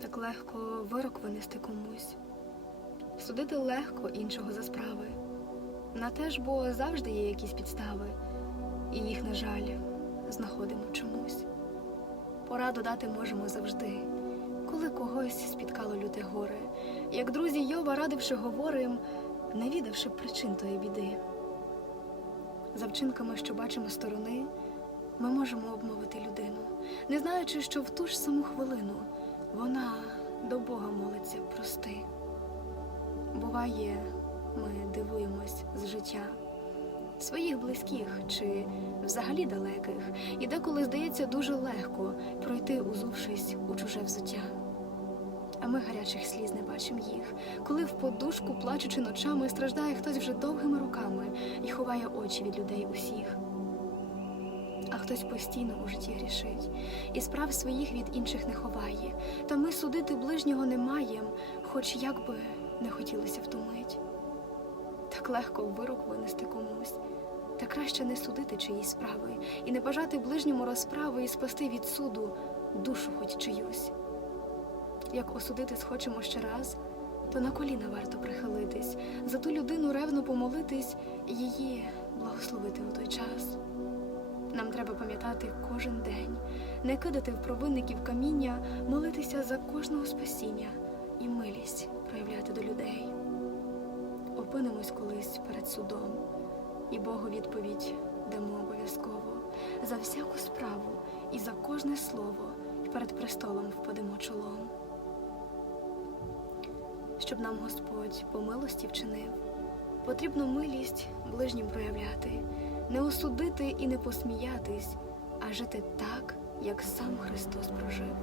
Так легко вирок винести комусь, судити легко іншого за справи. На те ж, бо завжди є якісь підстави, і їх, на жаль, знаходимо чомусь. Пораду дати можемо завжди, коли когось спіткало люте горе, як друзі Йова, радивши говорим, не відавши причин тої біди. За вчинками, що бачимо сторони, ми можемо обмовити людину, не знаючи, що в ту ж саму хвилину до Бога молиться прости. Буває, ми дивуємось з життя своїх близьких чи взагалі далеких, і деколи здається дуже легко пройти, узувшись у чуже взуття. А ми гарячих сліз не бачимо їх, коли в подушку, плачучи ночами, страждає хтось вже довгими роками і ховає очі від людей усіх. А хтось постійно у житті грішить, і справ своїх від інших не ховає. Та ми судити ближнього не маєм, хоч як би не хотілося втомить. Так легко вирок винести комусь, та краще не судити чиїсь справи, і не бажати ближньому розправи і спасти від суду душу хоч чиюсь. Як осудити схочемо ще раз, то на коліна варто прихилитись, за ту людину ревно помолитись її благословити у той час. Нам треба пам'ятати кожен день, не кидати в провинників каміння, молитися за кожного спасіння і милість проявляти до людей. Опинимось колись перед судом, і Богу відповідь дамо обов'язково за всяку справу і за кожне слово, і перед престолом впадемо чолом. Щоб нам Господь по милості вчинив, потрібно милість ближнім проявляти, не осудити і не посміятись, а жити так, як сам Христос прожив.